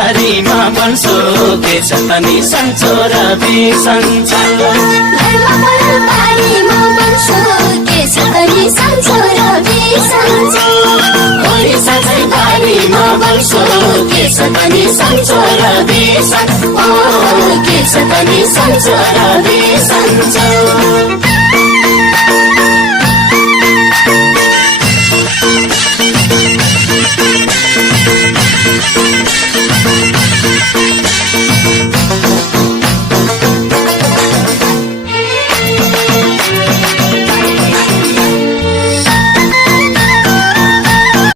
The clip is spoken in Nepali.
बारीमा बन्सो के छ तनी सन्चो र बिसन्चो घरमा परेर बारीमा बन्सो के छ तनी सन्चो र बिसन्चो ओडिसा चाहिँ बारीमा बन्सो के छ तनी सन्चो र बिसन्चो के छ तनी सन्चो र बिसन्चो